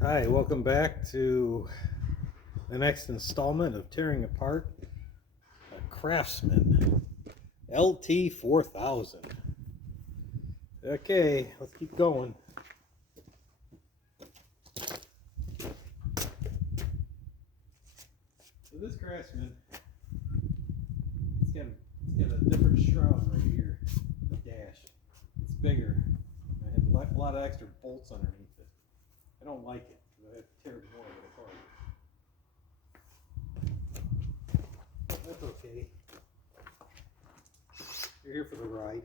Hi, welcome back to the next installment of tearing apart a Craftsman LT4000. Okay, let's keep going. So this Craftsman, it's got a different shroud right here, the dash. It's bigger. I had a lot of extra bolts underneath it. I don't like it. I have to tear more of it apart. That's okay. You're here for the ride.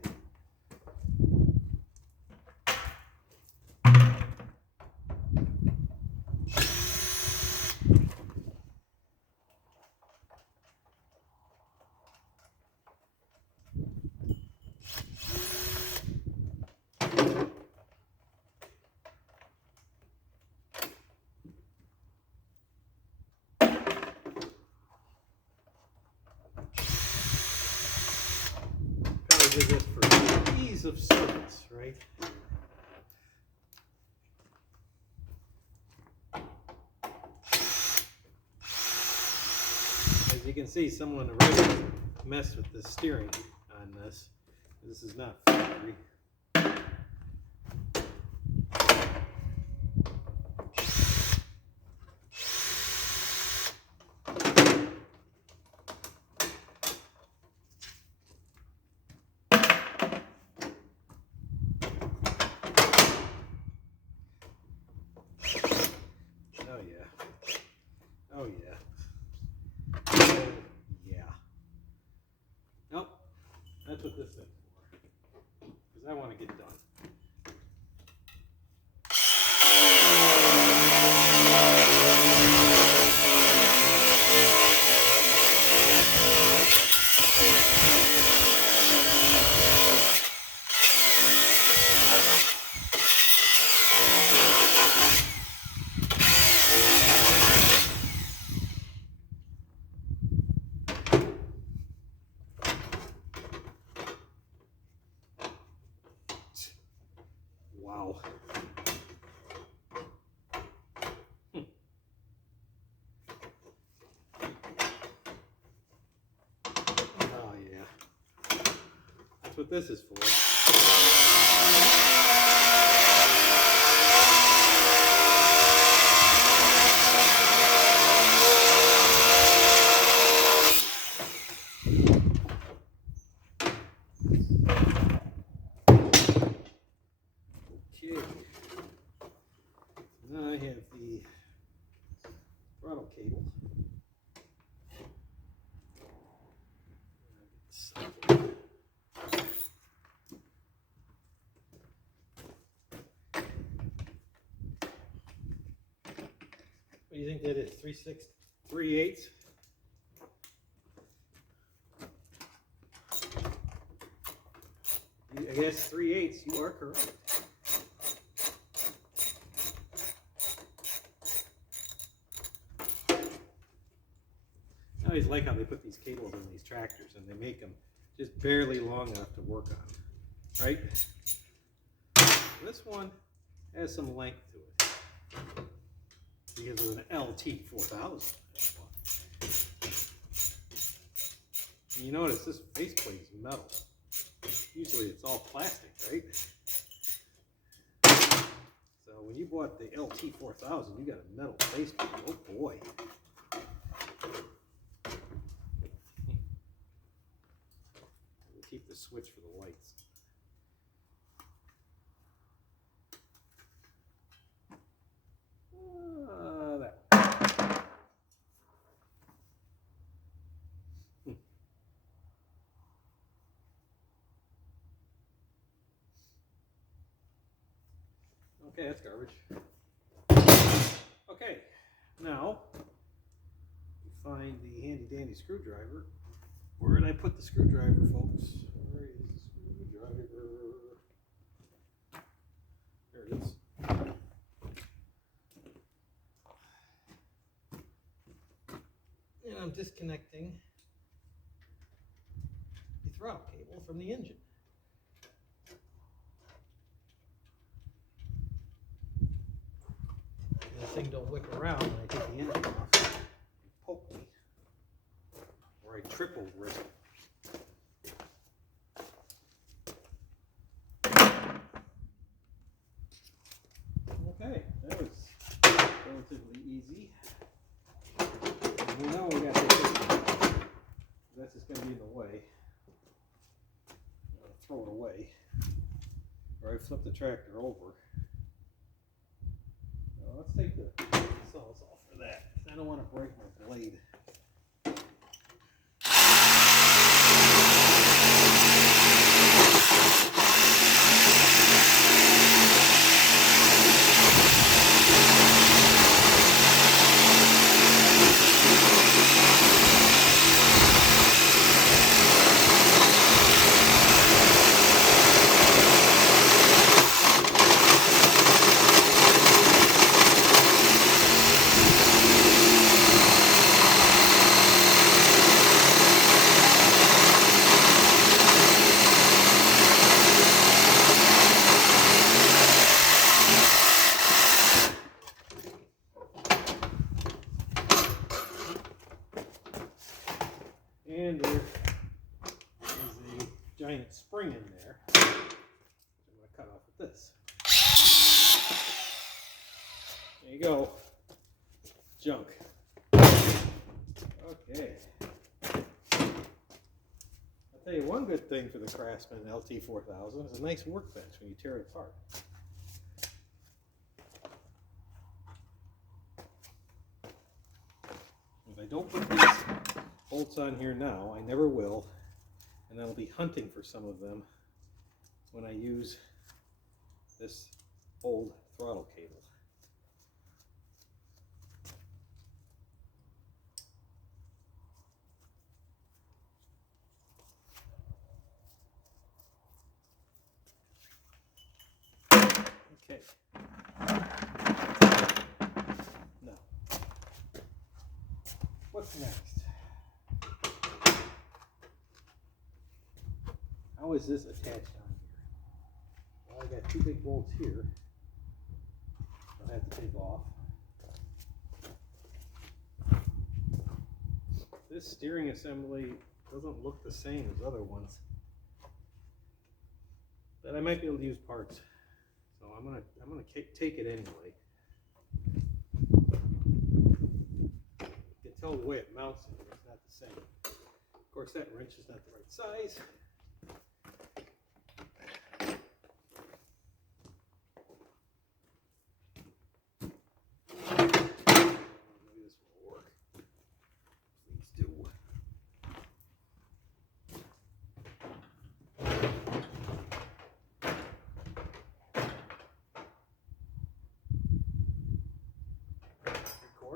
Probably did this for ease of service, right? As you can see, someone already messed with the steering on this. This is not factory. Oh yeah. Oh yeah. Oh yeah. Nope. That's what this is for. Because I want to get done. Wow. Oh yeah. That's what this is for. Okay. Now I have the throttle cable. What do you think that is? 3/6, 3/8? I guess 3/8. You are correct. I always like how they put these cables in these tractors and they make them just barely long enough to work on, right? This one has some length to it because of an LT4000. And you notice this faceplate is metal. Usually it's all plastic, right? So when you bought the LT4000, you got a metal faceplate. Oh boy. We'll keep the switch for the lights. That. Okay, that's garbage. Okay, now we find the handy dandy screwdriver. Where did I put the screwdriver, folks? Where is the screwdriver? There it is. And I'm disconnecting the throttle cable from the engine. the thing don't whip around when I take the engine off. It poke me. Or I trip over it. Okay, that was relatively easy. Well, now we got to take this. That's just going to be in the way. I'm going to throw it away. Or I flip the tractor over. Now let's take the saws off for that. I don't want to break my blade. And there is a giant spring in there. I'm going to cut off with this. There you go. Junk. Okay. I'll tell you one good thing for the Craftsman LT4000 is a nice workbench when you tear it apart. If I don't put these bolts on here now, I never will, and I'll be hunting for some of them when I use this old throttle cable. Okay. Now, what's next? How is this attached on here? Well, I got two big bolts here I'll have to take off. This steering assembly doesn't look the same as other ones, but I might be able to use parts, so I'm gonna take it anyway. You can tell the way it mounts it, it's not the same. Of course, that wrench is not the right size.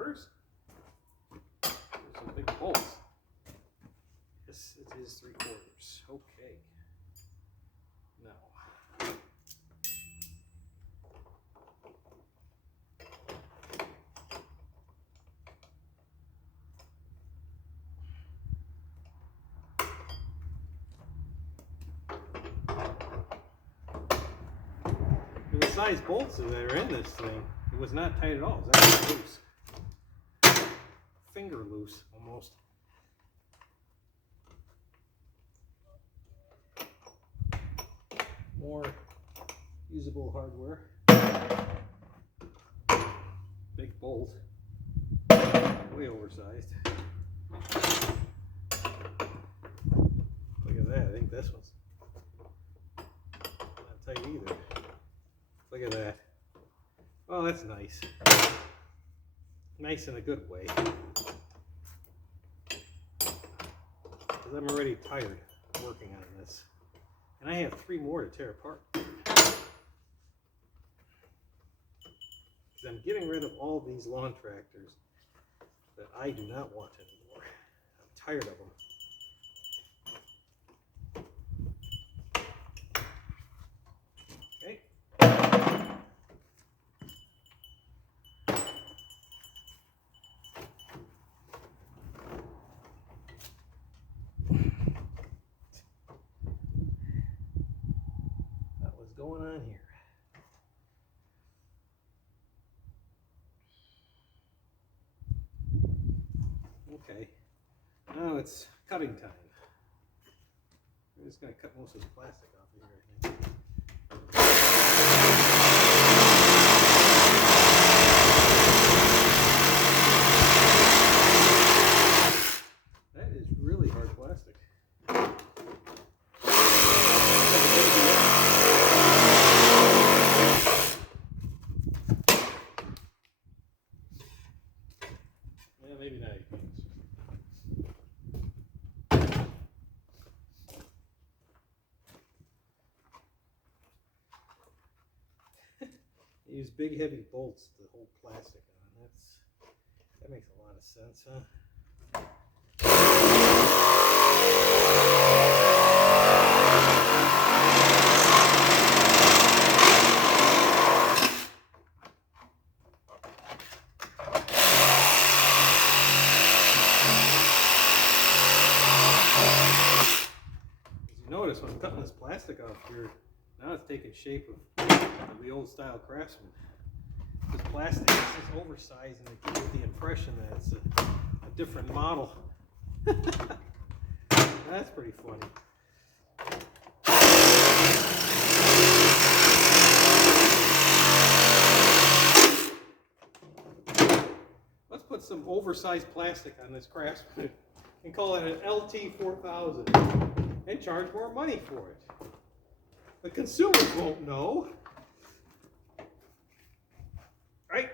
There's some big bolts. Yes, it is 3/4. Okay. Now, for the size bolts that are in this thing, it was not tight at all. It was actually loose. Finger loose almost. More usable hardware. Big bolt. Way oversized. Look at that. I think this one's not tight either. Look at that. Oh, that's nice. Nice in a good way. Because I'm already tired working on this. And I have 3 more to tear apart. Because I'm getting rid of all these lawn tractors that I do not want anymore. I'm tired of them. Okay. Going on here. Okay. Now it's cutting time. I'm just going to cut most of the plastic off of here, I think. That is really hard plastic. Yeah, maybe not. Use big heavy bolts to hold plastic on. That makes a lot of sense, huh? As you notice, when I'm cutting this plastic off here, now it's taking shape of the old style Craftsman. This plastic is just oversized and it gives you the impression that it's a different model. That's pretty funny. Let's put some oversized plastic on this Craftsman and call it an LT4000 and charge more money for it. The consumers won't know. Right?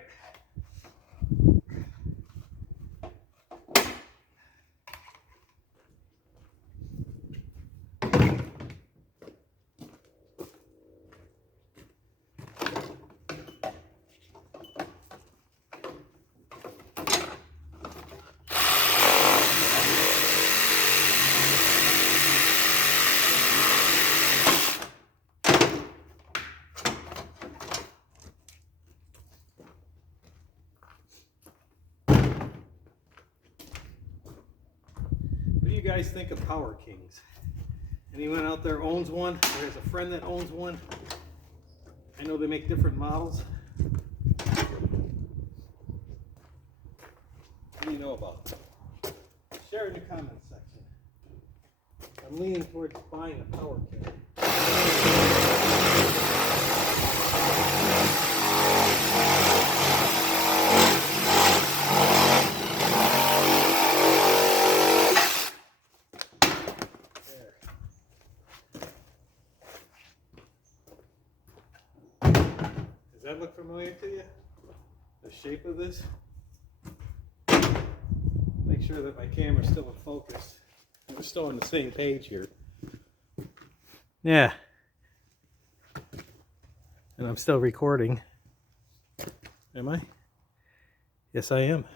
What do you guys think of Power Kings? Anyone out there owns one or has a friend that owns one? I know they make different models. What do you know about them? Share in the comments section. I'm leaning towards buying a Power King. Does that look familiar to you? The shape of this? Make sure that my camera's still in focus. We're still on the same page here. Yeah. And I'm still recording. Am I? Yes, I am.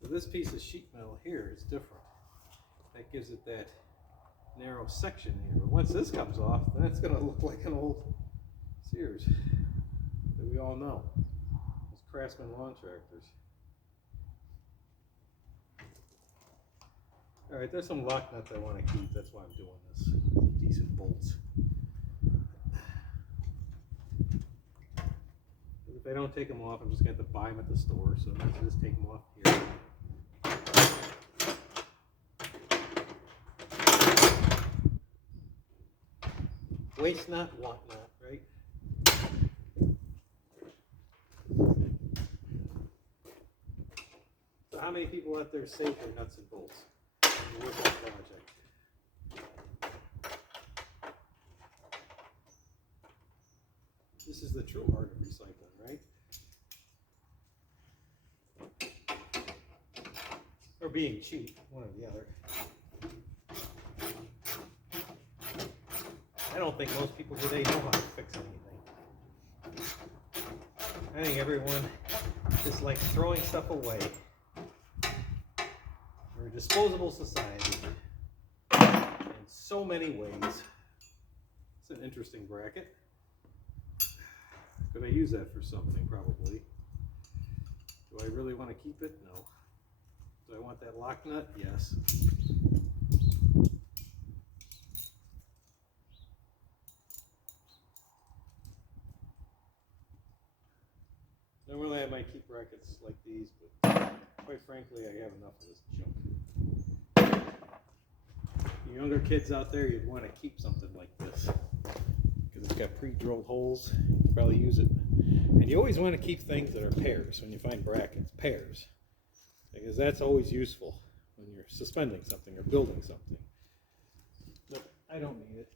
So this piece of sheet metal here is different. That gives it that narrow section here. But once this comes off, then it's going to look like an old Sears that we all know. Those Craftsman lawn tractors. Alright, there's some lock nuts I want to keep. That's why I'm doing this. Decent bolts. If I don't take them off, I'm just going to have to buy them at the store. So let's just take them off here. Waste not, want not, right? So how many people out there save their nuts and bolts in the workout project? This is the true art of recycling, right? Or being cheap, one or the other. I don't think most people today know how to fix anything. I think everyone is like throwing stuff away. We're a disposable society in so many ways. It's an interesting bracket. Could I use that for something? Probably. Do I really want to keep it? No. Do I want that lock nut? Yes. might keep brackets like these, but quite frankly, I have enough of this junk. You younger kids out there, you'd want to keep something like this because it's got pre-drilled holes. You can probably use it. And you always want to keep things that are pairs when you find brackets, pairs, because that's always useful when you're suspending something or building something. But I don't need it.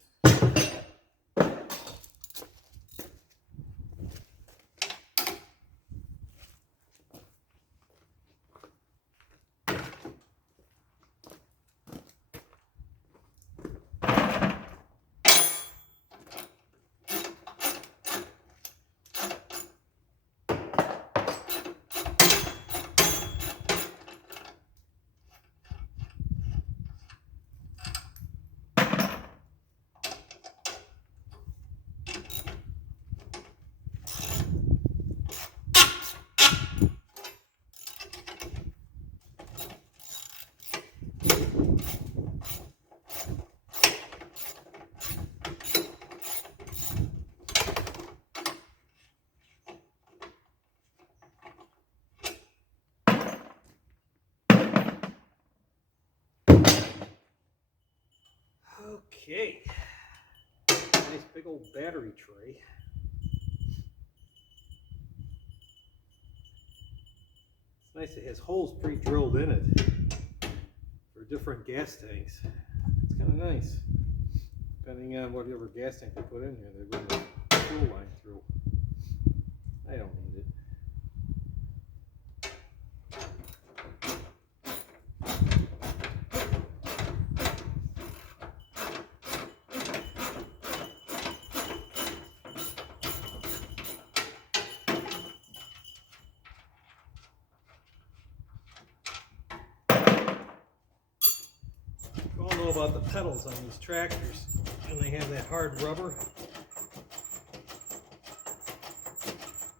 Okay, nice big old battery tray. It's nice it has holes pre-drilled in it for different gas tanks. It's kind of nice. Depending on whatever gas tank they put in here, they run the fuel line through. I don't need it. You all know about the pedals on these tractors, and they have that hard rubber.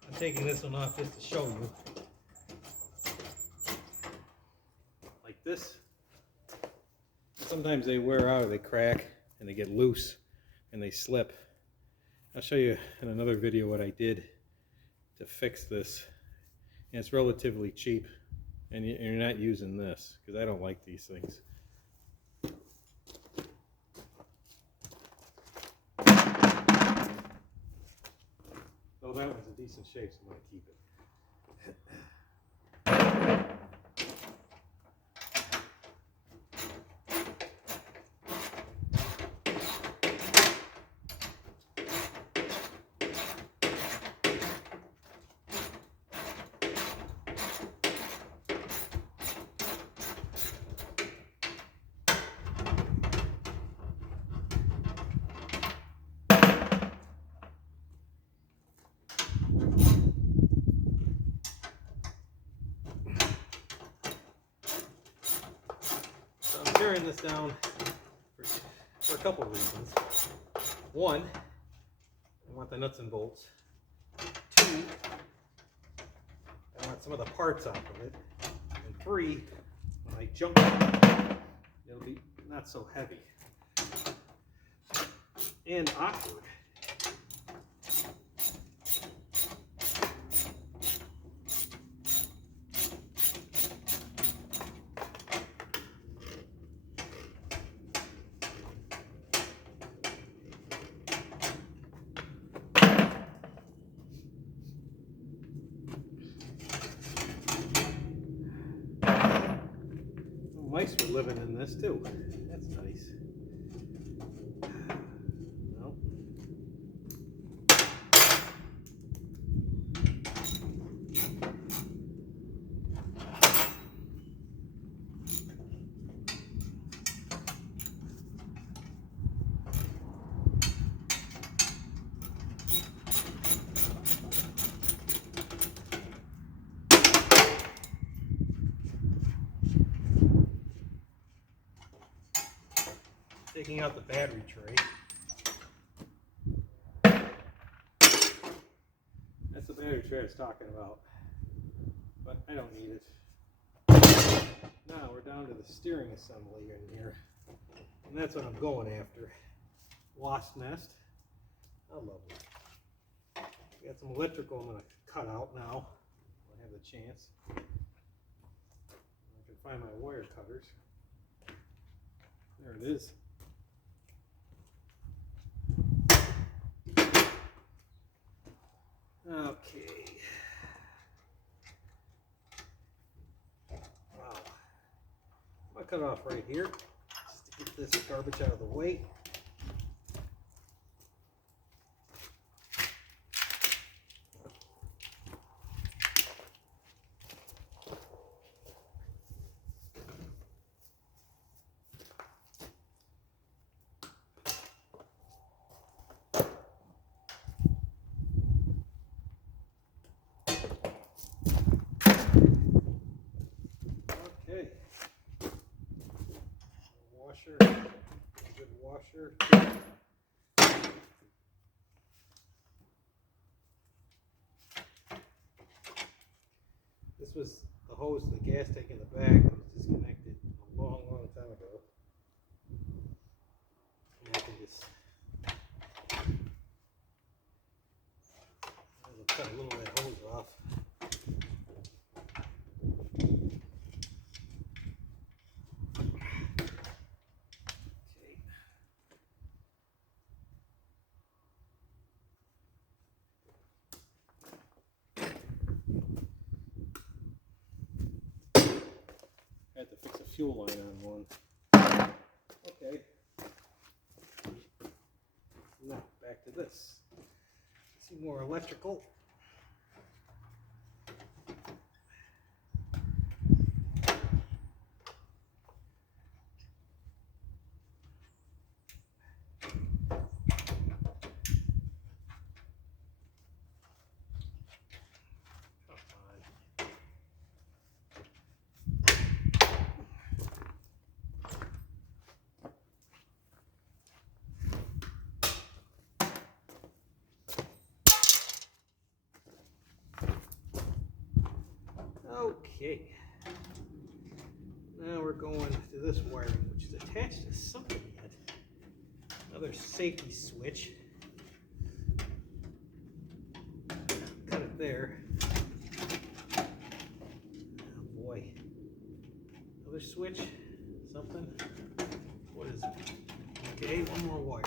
I'm taking this one off just to show you. Like this. Sometimes they wear out or they crack and they get loose and they slip. I'll show you in another video what I did to fix this. And it's relatively cheap, and you're not using this because I don't like these things. So that one's in decent shape, so I'm going to keep it. I'm tearing this down for a couple of reasons. One, I want the nuts and bolts. Two, I want some of the parts off of it. And three, when I jump it, it'll be not so heavy. And awkward. Mice were living in this too. That's nice. Nope. Taking out the battery tray. That's the battery tray I was talking about, but I don't need it. Now we're down to the steering assembly in here, and that's what I'm going after. Wasp nest. How lovely. We got some electrical I'm going to cut out now. have the chance. I can find my wire cutters. There it is. Okay. Wow. I'll cut it off right here just to get this garbage out of the way. Good washer. This was the hose to the gas tank in the back that was disconnected a long time ago. And I can just cut a little of that hose off. I had to fix a fuel line on one. Okay. Now back to this. See more electrical. Okay, now we're going to this wiring, which is attached to something yet. Another safety switch. Cut it there. Oh boy. Another switch, something. What is it? Okay, one more wire.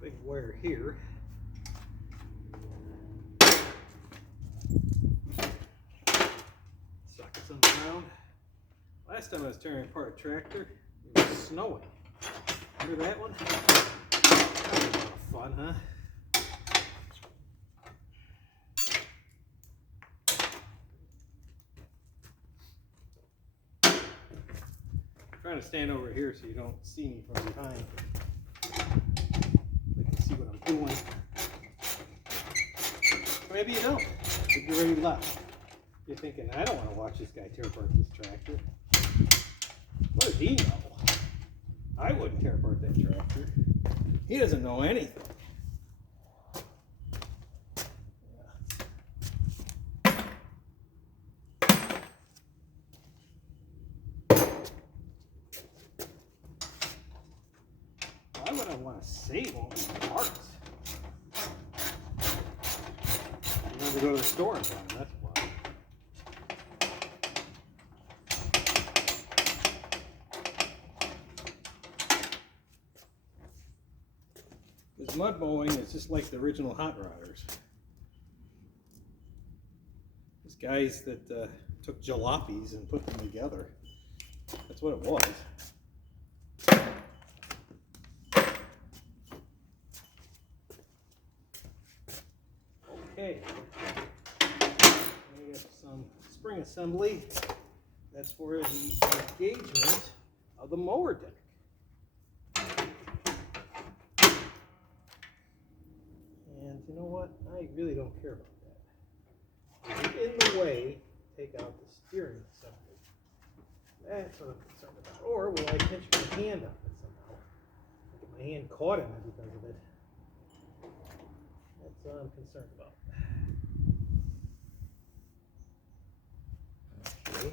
Big wire here. Sockets on the ground. Last time I was tearing apart a tractor, it was snowing. Remember that one? That was a lot of fun, huh? I'm trying to stand over here so you don't see me from behind. See what I'm doing. Or maybe you don't. Maybe you're already left. You're thinking, I don't want to watch this guy tear apart this tractor. What does he know? I wouldn't tear apart that tractor. He doesn't know anything. Why would I want to save all these parts? I never go to the store and buy them, that's why. This mud mowing is just like the original hot rodders. These guys that took jalopies and put them together. That's what it was. Okay, we got some spring assembly. That's for the engagement of the mower deck. And you know what? I really don't care about that. In the way, take out the steering assembly. That's what I'm concerned about. Or will I pinch my hand on it somehow? Get my hand caught in it because of it. That's what I'm concerned about. Okay.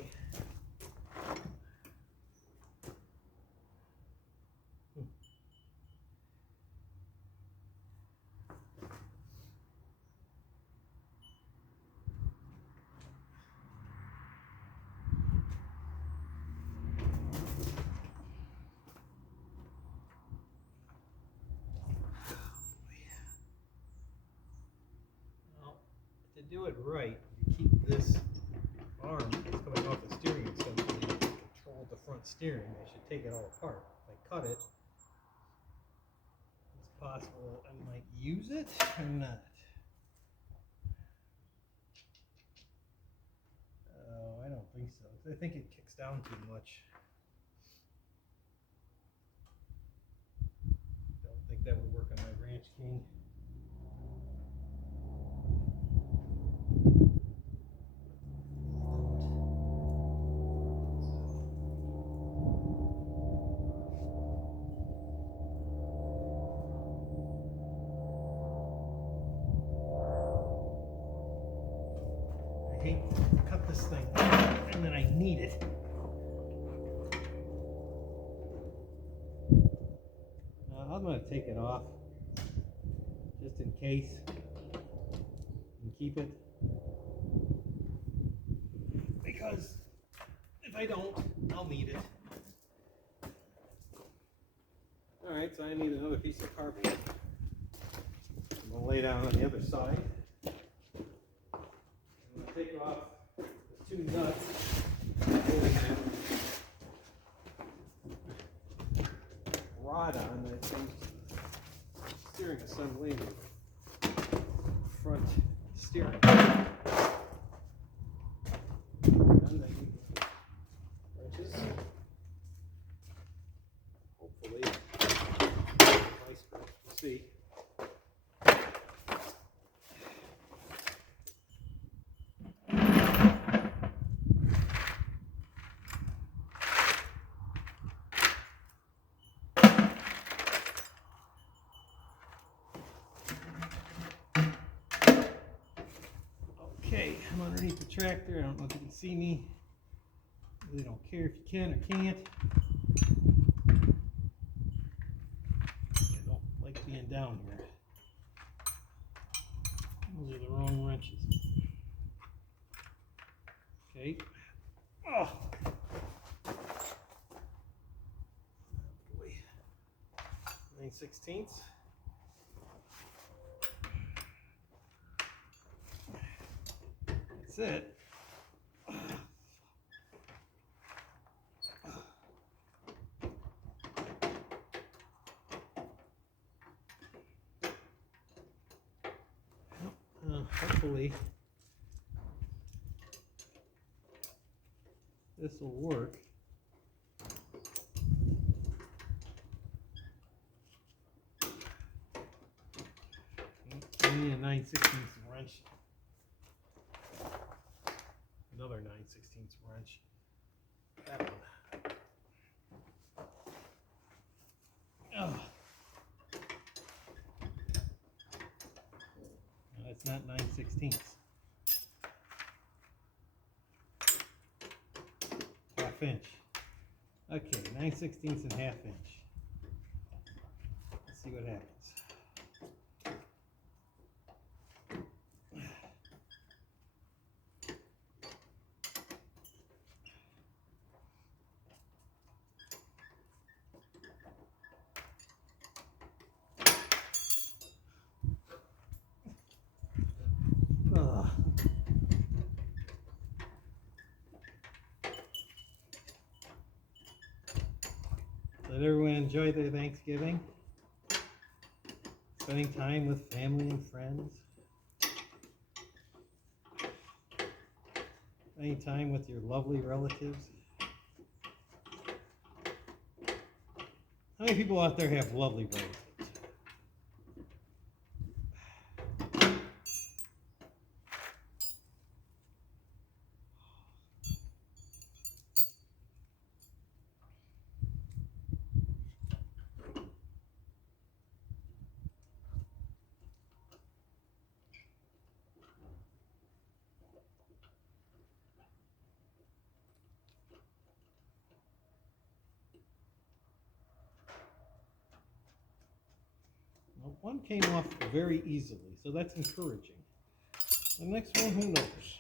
To do it right, you keep this arm that's coming off the steering assembly to control the front steering. I should take it all apart. If I cut it, it's possible I might use it or not. Oh, I don't think so. I think it kicks down too much. Don't think that would work on my Ranch King. I hate to cut this thing and then I need it. I'm going to take it off just in case and keep it, because if I don't, I'll need it. Alright, so I need another piece of cardboard. I'm going to lay down on the other side. I'm going to take off the two nuts holding that rod on that comes to the steering assembly and front steering. And then wrenches. Hopefully, vice versa. We'll see. Okay, I'm underneath the tractor. I don't know if you can see me. Really don't care if you can or can't. I don't like being down here. Those are the wrong wrenches. Okay. Oh. Boy. 9/16. That's it. Hopefully this will work. I need a 9/16 wrench. Another 9/16 wrench. That one. Oh. No, it's not 9/16. Half inch. Okay, 9/16 and half inch. Let's see what happens. Let everyone enjoy their Thanksgiving, spending time with family and friends. any time with your lovely relatives? How many people out there have lovely relatives? Well, one came off very easily, so that's encouraging. The next one, who knows?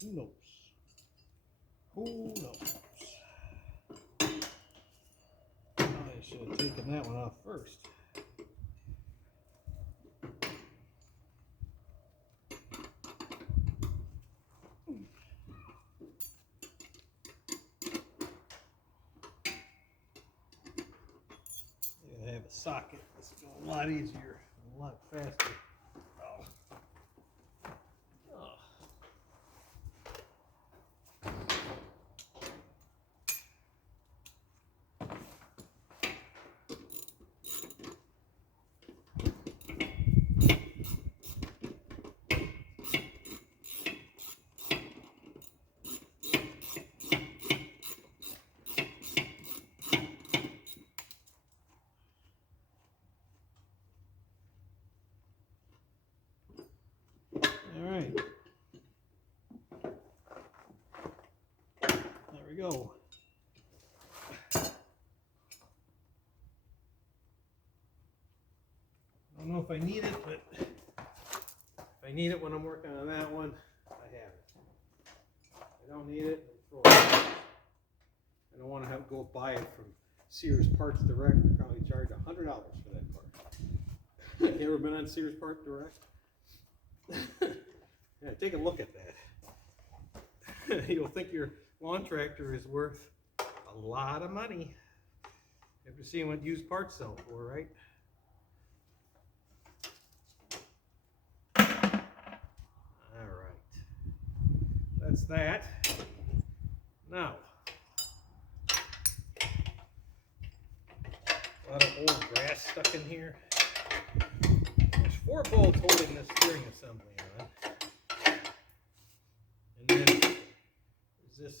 Who knows? Who knows? I should have taken that one off first. I have a socket. It's a lot easier, a lot faster. Oh. Oh. All right. There we go. I don't know if I need it, but if I need it when I'm working on that one, I have it. If I don't need it, I throw it out. I don't want to have to go buy it from Sears Parts Direct. They probably charge $100 for that part. You ever been on Sears Parts Direct? Yeah, take a look at that. You'll think your lawn tractor is worth a lot of money after seeing what used parts sell for, right? All right, that's that. Now, a lot of old grass stuck in here. There's 4 bolts holding this steering assembly on. And then there's this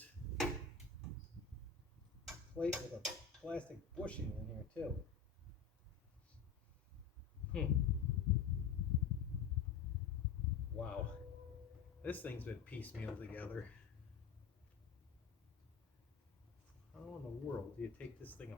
plate with a plastic bushing in here too. Wow. This thing's been piecemeal together. How in the world do you take this thing